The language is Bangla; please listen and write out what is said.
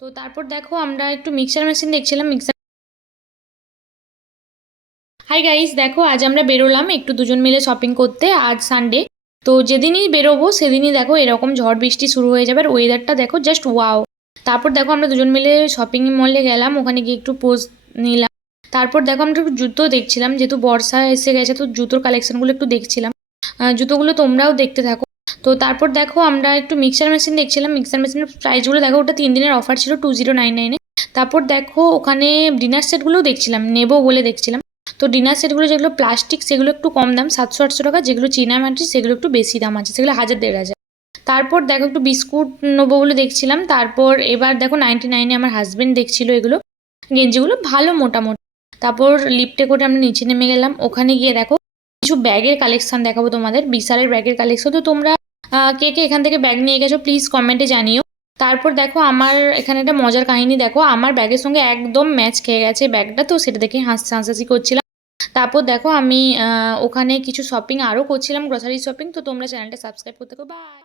তো তারপর দেখো আমরা একটু মিক্সচার মেশিন দেখছিলাম। হাই গাইস, দেখো আজ আমরা বেরোলাম একটু দুজন মিলে শপিং করতে। আজ সানডে, তো যেদিনই বেরোবো সেদিনই দেখো এরকম ঝড় বৃষ্টি শুরু হয়ে যাবে। আর ওয়েদারটা দেখো জাস্ট ওয়াও। তারপর দেখো আমরা দুজন মিলে শপিং মলে গেলাম, ওখানে গিয়ে একটু পোজ নিলাম। তারপর দেখো আমরা একটু জুতো দেখছিলাম, যেহেতু বর্ষা এসে গেছে তো জুতোর কালেকশনগুলো একটু দেখছিলাম। জুতোগুলো তোমরাও দেখতে থাকো। তো তারপর দেখো আমরা একটু মিক্সচার মেশিন দেখছিলাম। মিক্সচার মেশিনের প্রাইসগুলো দেখো, ওটা 3 দিনের অফার ছিল 2099-এ। তারপর দেখো ওখানে ডিনার সেটগুলোও দেখছিলাম, নেবো বলে দেখছিলাম। তো ডিনার সেটগুলো যেগুলো প্লাস্টিক সেগুলো একটু কম দাম, 700-800 টাকা। যেগুলো চীনা মাটির সেগুলো একটু বেশি দাম আছে, সেগুলো 1000-1500। তারপর দেখো একটু বিস্কুট নেবো বলে দেখছিলাম। তারপর এবার দেখো 99-এ আমার হাজবেন্ড দেখছিল এগুলো গেঞ্জিগুলো, ভালো মোটামুটি। তারপর লিফটে করে আমরা নিচে নেমে গেলাম। ওখানে গিয়ে দেখো কিছু ব্যাগের কালেকশন দেখাবো তোমাদের, বিশালের ব্যাগের কালেকশন। তো তোমরা কে কে এখান থেকে ব্যাগ নিয়ে গেছো প্লিজ কমেন্টে জানিও। তারপর দেখো আমার এখানে একটা মজার কাহিনী, দেখো আমার ব্যাগের সঙ্গে একদম ম্যাচ খেয়ে গেছে ব্যাগটা, তো সেটা দেখে হাসাহাসি করছিলাম। তারপর দেখো আমি ওখানে কিছু শপিং আরও করছিলাম, গ্রসারি শপিং। তো তোমরা চ্যানেলটা সাবস্ক্রাইব করতে থাকো, বাই।